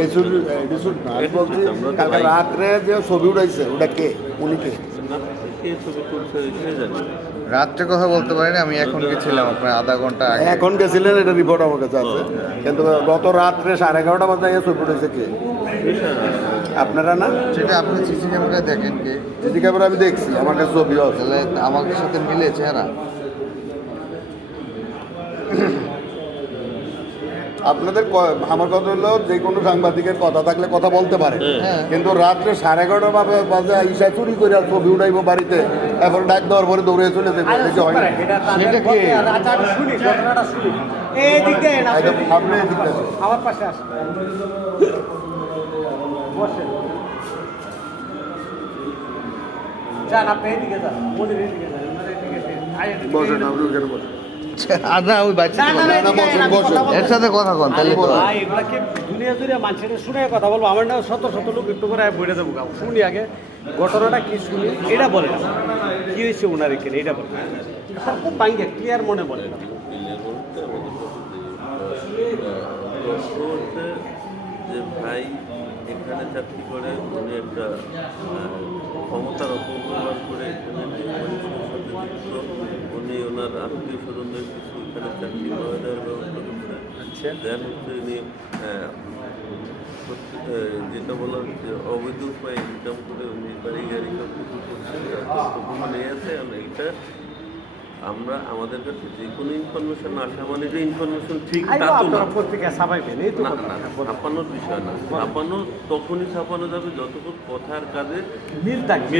এই ছবি এটি শুট না আমি বলছি কালকে রাত্রে যে ছবি উঠাইছে ওটা কে উনি কে কে ছবি তুলছে কে জানে। রাত্রে কথা বলতে পারিনি, আমি এখন গেছিলাম আপনার আধা ঘন্টা আগে। এখন গেছিলেন এটা রিপোর্ট আমার কাছে আছে, কিন্তু গত রাত্রে 11:30 বাজে ছবি উঠেছে কে আপনারা না? সেটা আপনি সিসি ক্যামেরায় দেখেন কি? সিসি ক্যামেরা আমি দেখছি, আমার কাছে ছবি আছে। তাহলে আমার সাথে মিলে চেহারা। আপনাদের আমার কথা হলো যে কোনো সাংবাদিকের কথা থাকলে কথা বলতে পারে, কিন্তু রাত্রে 11:30 বাজে ইসা চুরি করে ছবি উঠাইবো বাড়িতে, এখন ডাক দেওয়ার পরে দৌড়ে চলে যাবে, কিছু হয় না। সেটা কি? আপনি এদিকে আসুন। আমার পাশে আসেন, বসেন, যান আপনি এদিকে যান, মনির এদিকে যান, ওনার এদিকে যান। বসেন, আপনি ওখানে বসেন। না ওই বাচ্চা না, না, না, না, বসেন, বসেন। এর সাথে কথা কন তাহলে তো ভাই, এগুলাকে দুনিয়া জুড়ে মানুষের শুনে কথা বলবো, আমার না শত শত লোক একটু করে বইটা দেবো, শুনি আগে ঘটনাটা কি শুনি, এটা বলে না কি হয়েছে ওনার এখানে, এটা বলে তার খুব ভাঙ্গে ক্লিয়ার মনে বলে না। প্রশ্ন হচ্ছে যে ভাই এখানে চাকরি করে উনি একটা ক্ষমতার অপব্যবহার করে এখানে যে মানুষের সাথে যুক্ত, উনি ওনার আত্মীয় স্বজনদের কিছু এখানে চাকরি করে দেওয়ার ব্যবস্থা করছে। দেন হচ্ছে উনি যেটা বলা হচ্ছে অবৈধ উপায়ে ইনকাম করে উনি বাড়ি গাড়ি সব কিছু করছে, নিয়ে আছে। এটা আমরা আমাদের কাছে যে কোনো ইনফরমেশন আসা মানে যে ইনফরমেশন ঠিক তা তো না। পত্রিকা ছাপাইবেন, এই তো না, কথা। না, ছাপানোর বিষয় না, ছাপানো তখনই ছাপানো যাবে যতক্ষণ কথার কাজে মিল থাকবে।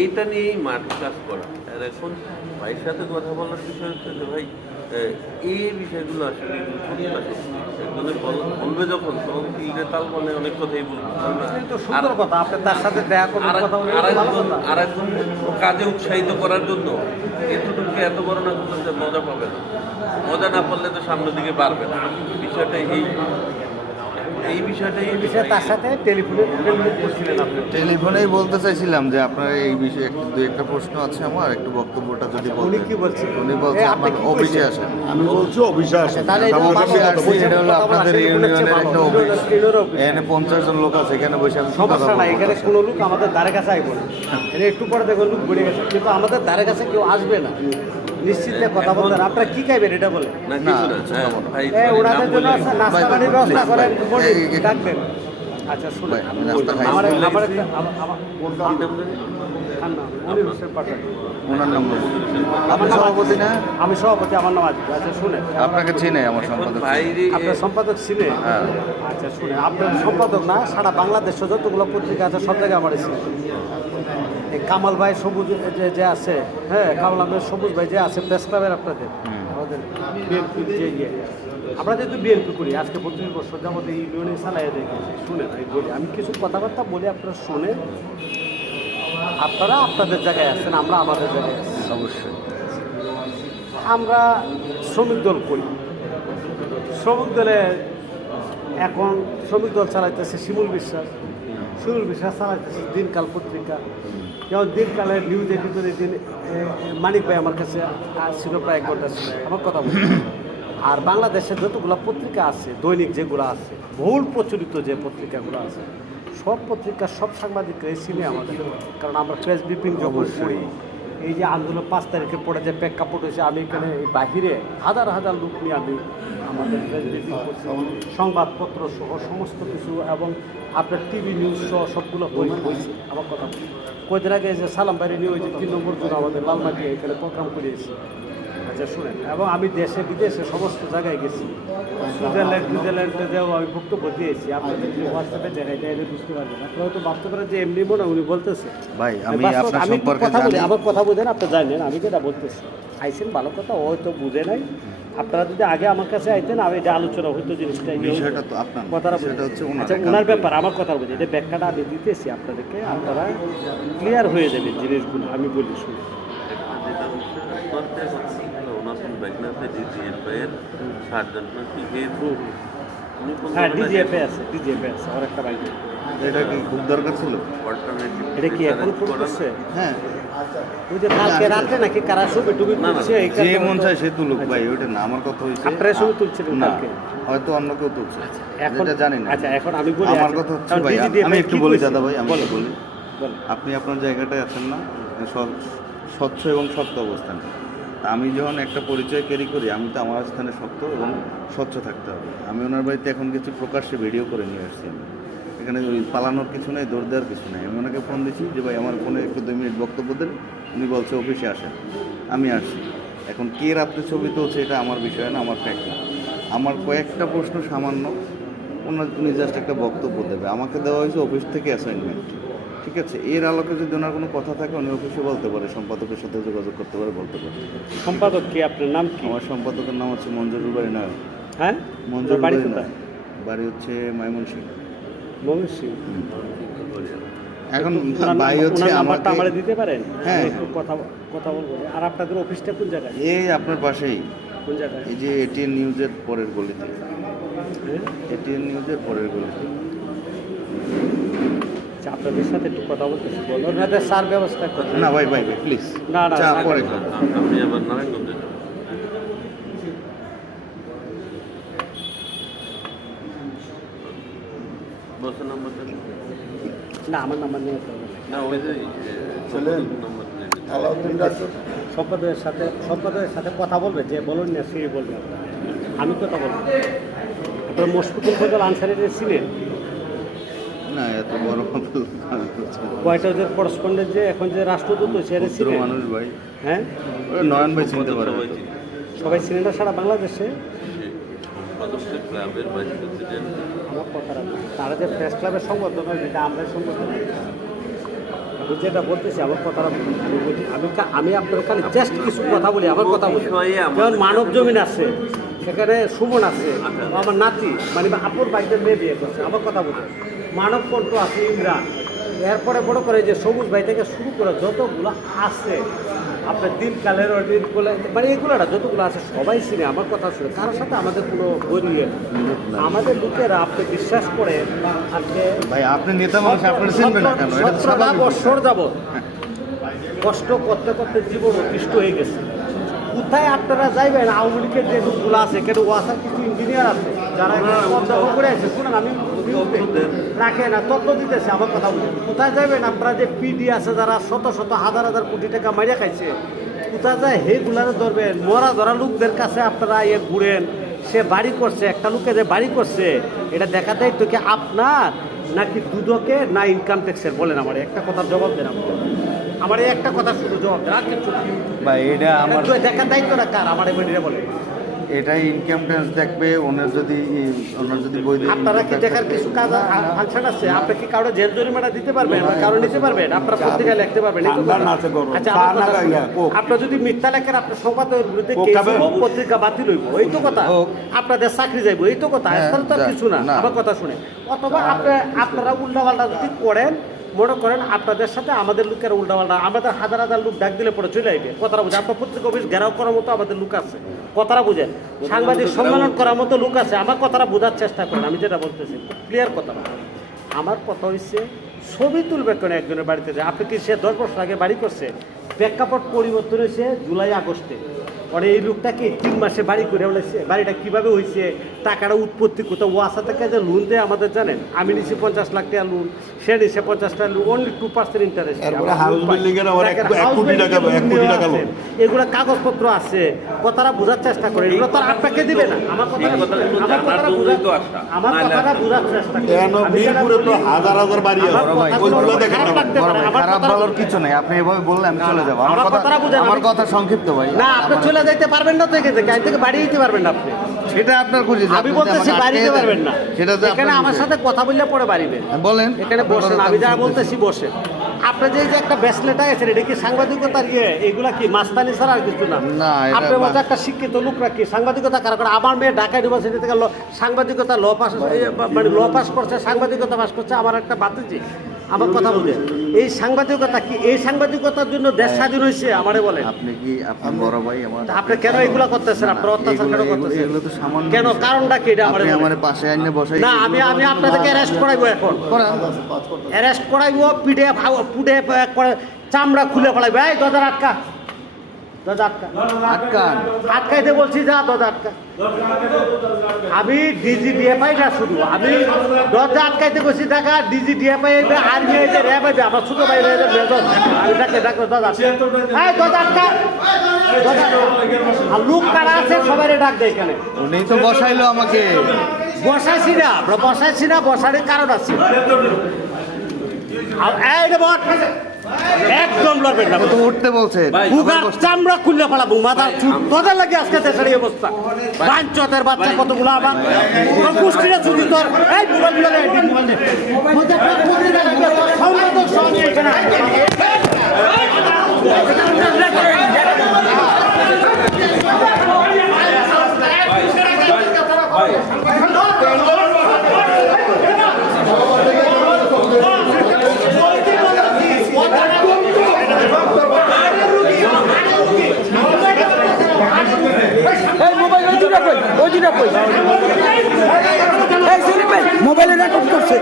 এইটা নিয়েই মাঠে কাজ করা। আর এখন ভাইয়ের সাথে কথা বলার বিষয় হচ্ছে যে ভাই এই বিষয়গুলো আসলে একজনে বলবে যখন তখন ফিল্ডে তাল মানে অনেক কথাই বলবো। কিন্তু সুন্দর কথা, আপনি তার সাথে দেখা করবেন, কথা বলবেন, ভালো কথা। আর একজন কাজে উৎসাহিত করার জন্য এতটুকু এত বড় না করলে মজা পাবে না, মজা না পারলে তো সামনের দিকে পারবে না। বিষয়টা এই বিষয়ে তার সাথে টেলিফোনে করছিলেন আপনি। টেলিফোনেই বলতে চাইছিলাম যে আপনার এই বিষয়ে একটু দুই একটা প্রশ্ন আছে আমার, একটু বক্তব্যটা যদি উনি বলতেন। কি বলছেন? উনি বলছেন আপনার অফিসে আসেন। আমি বলছি অভিশাস তাহলে এটা আমার অফিসে সাথে কথা আসছি, বলছি। এটা হলো আপনাদের ইউনিয়নের একটা অফিস। স্ক্রিনের অফিস। এখানে 50 জন লোক আছে, এখানে বসে আমি কি কথা সমস্যা নাই, বলবো? এখানে কোনো লোক আমাদের ধারে কাছে আইব না। এখানে একটু পরে দেখো লোক ঘুরে গেছে, কিন্তু আমাদের ধারে কাছে কেউ আসবে না। নিশ্চিত কথা বলতেন, আপনারা কি খাইবেন এটা বলে? না কিছু না। হ্যাঁ, ভাই ওনাদের জন্য আছে নাস্তা পানির ব্যবস্থা করেন, বলি, এই- ডাকবেন। আচ্ছা শুনুন, ভাই, আমি নাস্তা খাই। আমার বলছি। আমার একটা মনির হোসেন পাঠান। ওনার নাম বলুন। আপনি সভাপতি না? আমি সভাপতি, আমার নাম আজিজ। আচ্ছা শুনেন, আপনাকে চিনে আমার সম্পাদক। ভাইরে আপনার সম্পাদক ছিলেন? হ্যাঁ। আচ্ছা শুনে, আপনার সম্পাদক না, সারা বাংলাদেশে যতগুলো পত্রিকা আছে সব জায়গায় আমার ছিল। এই কামাল ভাই সবুজ যে আছে, হ্যাঁ কামাল আহমেদ সবুজ ভাই যে আছে প্রেস ক্লাবের আপনাদের, আমাদের বিএনপির যে ইয়ে, আমরা যেহেতু বিএনপি করি আজকে 32 বছর যাবত এই ইউনিয়নে চালাইয়া দেখেছি। শুনেন আমি বলি, আমি কিছু কথাবার্তা বলি, আপনারা শুনেন। আপনারা আপনাদের জায়গায় আছেন, আমরা আমাদের জায়গায় আছি। অবশ্যই। আমরা শ্রমিক দল করি, শ্রমিক দলে এখন শ্রমিক দল চালাইতেছে শিমুল বিশ্বাস চালাইতেছে দিনকাল পত্রিকা। যেমন দিনকালের নিউজ এডিটরের দিন মানিক ভাই আমার কাছে ছিল প্রায় 1 ঘন্টা ছিল, আমার কথা বলি। আর বাংলাদেশের যতগুলো পত্রিকা আছে, দৈনিক যেগুলো আছে, বহুল প্রচলিত যে পত্রিকাগুলো আছে, সব পত্রিকা সব সাংবাদিকরাই চিনে আমাদের, কারণ আমরা প্রেস ব্রিফিং যখন করি, এই যে আন্দোলন 5 তারিখে পড়ে যে প্রেক্ষাপট হয়েছে, আমি এখানে বাহিরে হাজার হাজার লোক নিয়ে আমি আমাদের প্রেস ব্রিফিং করছি, সংবাদপত্র সহ সমস্ত কিছু, এবং আপনার টিভি নিউজ সহ সবগুলো হয়েছে। আমার কথা বলি, কয়েকদিন আগে যে সালাম বাইরে নিয়ে ওই যে 3 নম্বর জন্য আমাদের লালমাটি এখানে প্রোগ্রাম করিয়েছি। আচ্ছা শুনেন, এবং আমি দেশে বিদেশে সমস্ত জায়গায় গেছি, সুইজারল্যান্ডেও আমি বক্তব্য দিয়েছি। আপনাদের যদি হোয়াটসঅ্যাপে দেখাই দেয় বুঝতে পারবেন, আপনারা হয়তো ভাবতে পারেন যে এমনি মনে উনি বলতেছে। ভাই আমি আপনার আমি সম্পর্কে কথা বলি, জানি। আমার কথা বুঝেন, আপনি জানেন আমি যেটা বলতেছি। আইসেন ভালো কথা, ও হয়তো বুঝে নাই। আপনারা যদি আগে আমার কাছে আইতেন, আমি এটা আলোচনা হইতো, জিনিসটা বিষয়টা তো আপনার না, কথাটা বিষয়টা হচ্ছে ওনার আচ্ছা ওনার ব্যাপার, আমার কথা বলছি, এটা ব্যাখ্যাটা আমি দিতেছি আপনাদেরকে, আপনারা ক্লিয়ার হয়ে যাবে জিনিসগুলো। আমি বলি শুনুন, যেটা হচ্ছে ওনার ব্যাগনাতে ডিজিএফআইয়ের সার্জন নাকি হ্যাঁ ডিজিএফে আছে, ডিজিএফে আছে, আর একটা বাইক। এটা কি খুব দরকার ছিল? অল্টারনেটিভ এটা কি এখন করতেছে? হ্যাঁ, ওই যে কালকে রাতে নাকি কারা ছবি টুবি তুলছে এই যে কারণে মন তো- চায় সে তুলুক ভাই, ওইটা না আমার কথা হয়েছে। আপনারা ছবি তুলছিলেন না, কালকে? হয়তো অন্য কেউ তুলছে, এখন এটা জানি না। আচ্ছা এখন আমি বলি আমার আচ্ছা, কথা হচ্ছে কারণ ভাই, DGDF আমি এ একটু কি বলি কইছে? দাদা ভাই, আমি বলো, একটু বলি। বলো। আপনি আপনার জায়গাটায় আছেন না, স্বচ্ছ এবং শক্ত অবস্থান। তা আমি যখন একটা পরিচয় ক্যারি করি, আমি তো আমার স্থানে শক্ত এবং স্বচ্ছ থাকতে হবে। আমি ওনার বাড়িতে এখন কিছু প্রকাশ্যে ভিডিও করে নিয়ে আসছি। আমি এখানে ওই পালানোর কিছু নেই, দৌড় দেওয়ার কিছু নেই। আমি ওনাকে ফোন দিচ্ছি যে ভাই আমার ফোনে একটু 2 মিনিট বক্তব্য দেন। উনি বলছে অফিসে আসেন, আমি আসছি। এখন কে রাত্রে ছবি তুলছে এটা আমার বিষয় না, আমার ফ্যাক্ট না। আমার কয়েকটা প্রশ্ন সামান্য, উনি জাস্ট একটা বক্তব্য দেবে। আমাকে দেওয়া হয়েছে অফিস থেকে অ্যাসাইনমেন্ট, ঠিক আছে? এর আলোকে যদি ওনার কোনো কথা থাকে উনি অফিসে বলতে পারে, সম্পাদকের সাথে যোগাযোগ করতে পারে, বলতে পারে। সম্পাদক কি, আপনার নাম কি? আমার সম্পাদকের নাম হচ্ছে মঞ্জুরুল বাড়ি নায়ক। হ্যাঁ, মঞ্জুরুল বাড়ি বাড়ি কোথায়? নায়ক, বাড়ি হচ্ছে ময়মনসিংহ। ময়মনসিংহ। এখন ওনার ভাই হচ্ছে ওনার নাম্বারটা আমাকে, আমারে দিতে পারেন? হ্যাঁ। আমি একটু কথা বলবো। আর আপনাদের অফিসটা কোন জায়গায়? এই আপনার পাশেই, কোন জায়গায়? এই যে এটিএন নিউজের পরের গলিতে, হ্যাঁ? এটিএন নিউজের পরের গলিতে। আচ্ছা, আপনাদের সাথে একটু কথা বলতেছি, বলো ওনাদের সার ব্যবস্থা করতে। না ভাই ভাই ভাই প্লিজ, না, না, চা না, পরে না। খাবো। আমি আবার নারায়ণগঞ্জে যাবো। বসের নাম্বার দেন। না, আমার নাম্বার নিয়ে না ওই যে ছিলেন? নাম্বার দিয়ে দিন। আলাউদ্দিন রাসুল সম্পাদকের সাথে কথা বলবে, যে বলুন না সেই বলবে, আমি কথা বলবো। আপনার মুশফিকুল ফজল আনসারির ছিলেন না, এত বড় কয়টা ওদের করসপন্ডেন্ট, যে এখন যে রাষ্ট্রদূত সে পুত্র ছিলেন? মানুষ ভাই, হ্যাঁ, ওই নয়ন ভাই চিনতে পারে। সবাই চিনি। সবাই ছিলেন না সারা বাংলাদেশে? সম্পাদকের ক্লাবের ভাইস প্রেসিডেন্ট। আমার কথাটা না। তারা যে প্রেস ক্লাবের সংবর্ধনা, যেটা আমরা সংবর্ধনা, আমি যেটা বলতেছি আমার কথাটা আমি আপনার খালি জাস্ট কিছু কথা বলি, আমার কথা বলি। যেমন মানব জমিন আছে, সেখানে সুমন আছে, আমার নাতি মানে আপুর বাড়িতে মেয়ে বিয়ে করছে, আমার কথা বলি। মানব কণ্ঠ আছে, ইমরান, এরপরে বড় করে যে সবুজ ভাই থেকে শুরু করে যতগুলো আছে, আপনার দিনকালের দিনগুলো মানে এগুলোটা যতগুলো আছে সবাই চিনে, আমার কথা শুনে। কারোর সাথে আমাদের কোনো বইয়ে না। আমাদের লোকেরা আপনি বিশ্বাস করে আজকে ভাই আপনি নেতা মানুষ, আপনার চিনবে না কেন? এটা তো 17টা স্বাভাবিক। বছর যাবত কষ্ট করতে করতে জীবন অতিষ্ঠ হয়ে গেছে। কোথায় আপনারা যাইবেন? আওয়ামী লীগের যে লোকগুলো আছে, কেন ওয়াসার কিছু ইঞ্জিনিয়ার আছে যারা অধ্যাপক করে আছে, শুনুন আমি রাখে না তথ্য দিতেছে, আমার কথা বলি। কোথায় যাইবেন আপনারা? যে পিডি আছে যারা শত শত হাজার হাজার কোটি টাকা মারিয়া খাইছে, কোথায় যায় হেগুলারে ধরবেন? মরা ধরা লোকদের কাছে আপনারা ঘুরেন। সে বাড়ি করছে, একটা লোকে যে বাড়ি করছে, এটা দেখা দেয় তো কি আপনার নাকি দুদকে না ইনকাম ট্যাক্সের? বলেন আমার একটা কথার জবাব দেন। আমার এই একটা কথা শুধু জবাব দেন, আর কিছু না। ভাই এটা আমার, দেখা দায়িত্ব না কার? আমার এমনি বলে এটাই ইনকাম ট্যাক্স দেখবে। ওনার যদি বৈধ আপনারা কি দেখার কিছু কাজ ফাংশন আছে? আপনি কি কারো জেল জরিমানা দিতে পারবেন বা কারো নিতে পারবেন? আপনারা পত্রিকায় লিখতে পারবেন। আচ্ছা, আপনার যদি মিথ্যা লেখেন, আপনার সংবাদের বিরুদ্ধে পত্রিকা বাতিল হইব, এই তো কথা। আপনাদের চাকরি যাইব, এই তো কথা। এছাড়া তো আর কিছু না, আমার কথা শুনে। অথবা আপনারা উল্টাপাল্টা যদি করেন, মনে করেন আপনাদের সাথে আমাদের লোকের উল্টাপাল্টা, আমাদের হাজার হাজার লোক ডাক দিলে পরে চলে আসবে। কথাটা বুঝে আপনার পত্রিকা অফিস ঘেরাও করার মতো আমাদের লোক আছে, কথাটা বুঝেন। সাংবাদিক সম্মেলন করার মতো লোক আছে, আমার কথাটা বোঝার চেষ্টা করেন। আমি যেটা বলতেছি ক্লিয়ার কথা না। আমার কথা হচ্ছে ছবি তুলবে কেন একজনের বাড়িতে যায়? আপনি কি সে 10 বছর আগে বাড়ি করছে? প্রেক্ষাপট পরিবর্তন হয়েছে জুলাই আগস্টে। পরে এই লোকটাকে 3 মাসে বাড়ি করে বলেছে। বাড়িটা কীভাবে হয়েছে, টাকাটা উৎপত্তি কোথাও, ওয়াসা থেকে যে লোন দেয় আমাদের জানেন? আমি নিছি 50 লাখ টাকা লোন, সে নিছে 50 টাকা লোন, অনলি 2% ইন্টারেস্ট। এগুলো কাগজপত্র আছে, কথাটা বোঝার চেষ্টা করে। এগুলো তো আর আপনাকে দিবে না। আমার কথাটা বোঝার চেষ্টা করে। হাজার হাজার বাড়ি আছে, ওইগুলো দেখেন না। খারাপ বলার কিছু নেই, আপনি এভাবে বললে আমি চলে যাবো। আমার কথা সংক্ষিপ্ত ভাই। না, আপনি চলে যাইতে পারবেন না, থেকে থেকে বাড়ি দিতে পারবেন না আপনি। সেটা আপনার খুশি। আমি বলতেছি বাড়ি দিতে পারবেন না, সেটা এখানে আমার সাথে কথা বললে পরে বাড়িবেন। বলেন, এখানে বসেন, আমি যা বলতেছি বসেন। আপনার যে একটা ব্যাসলেট আছে, এটা কি সাংবাদিকতার এইগুলা কি মাস্তানি ছাড়া আর কিছু না? না, এটা আপনার মতো একটা শিক্ষিত লোকরা কি সাংবাদিকতা কারা করে? আমার মেয়ে ঢাকা ইউনিভার্সিটি থেকে সাংবাদিকতা ল পাস, মানে ল পাস করছে, সাংবাদিকতা পাস করছে। আমার একটা বাতিজি আমার কথা বলতে এই সাংবাদিকতা কি, এই সাংবাদিকতার জন্য দেশ স্বাধীন হয়েছে আমারে বলেন? আপনি কি আপনার বড় ভাই আমার, তা আপনি কেন এগুলা করতেছেন? আপনার অত্যাচার কেন করতেছেন? এগুলো তো সামান্য কেন, বিষয়। কারণটা কি এটা আমারে আপনি বলেন? আমার পাশে আইনে বসাই না, আমি আপনাদেরকে অ্যারেস্ট করাইবো এখন, অ্যারেস্ট করাইবো, পিঠে পুটে করে চামড়া খুলে ফেলাইবো। এই দরজা আটকা, দরজা আটকা, আটকান। আটকাইতে বলছি, যা দরজা আটকা। আমি ডিজিডিএফআই না, শুধু আমি দরজা আটকাইতে বলছি, দেখা ডিজিডিএফআই আইবে, আর্মি আইবে, র্যাব আইবে, আমার ছোট ভাই মেজর, আমি ডাকতে দরজা আটকা। এই দরজা আটকা, দরজা আটকা। আর লোক কারা আছে সবাই ডাক দেয় এখানে। উনি তো বসাইলো আমাকে। বসাইছি না, বসাইছি না, বসার কারণ আছে। আর এই রে বট, একদম লড়বেন না। তো উঠতে বলছে। বুগার চামড়া খুললে ফেলাবো, মাথার চুল তোদের লাগে আজকে দেশের এই অবস্থা। বাঞ্চতের বাচ্চা কতগুলো আবার পুষ্টিরা ছুটি তোর। এই মোবাইলগুলো দে, মোবাইল দে। সংবাদক সঙ্গে এখানে মোবাইলে রেকর্ড করছে,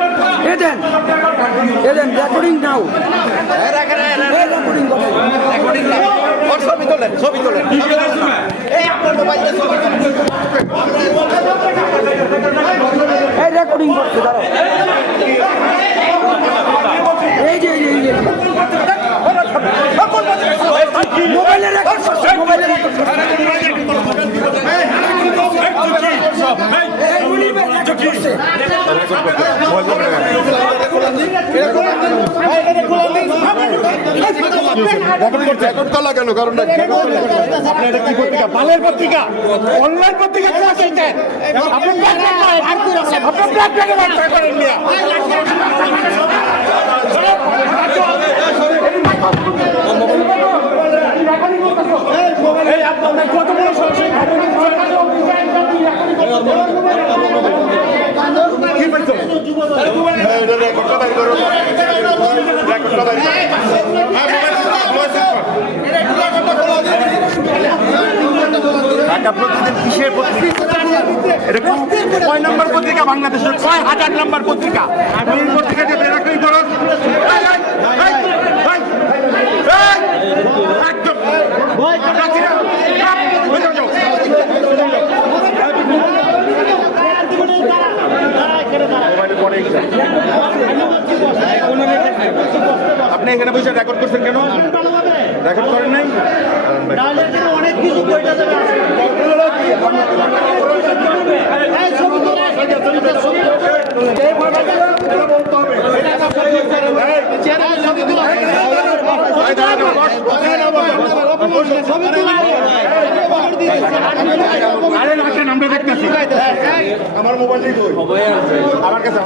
এ দেন রেকর্ডিং নাও, রেকর্ডিং ছবি তোলেন। এই রেকর্ডিং করছে, দাঁড়াও, এই যে মোবাইলে রেকর্ড করছে, মোবাইলে রেকর্ড করছে। রেকর্ড করা কেন? কারণটা কি? বালের পত্রিকা, অনলাইন পত্রিকা চাইতেন আপনি কত বড় রেকর্ডটা বাইর করো, রেকর্ডটা বাইর করো। ঢাকা প্রতিদিন কিসের পত্রিকা? এটা কয় নম্বর পত্রিকা বাংলাদেশের? ৬,০০০ নম্বর পত্রিকা। এই পত্রিকা দিয়ে বেরাকরি করো। আপনি এখানে বসে রেকর্ড করছেন কেন? রেকর্ড করেন নাই? অনেক কিছু বইটা দেবে। আরে রাখেন, আমরা দেখতেছি। আমার মোবাইলটি কই? আমার কাছে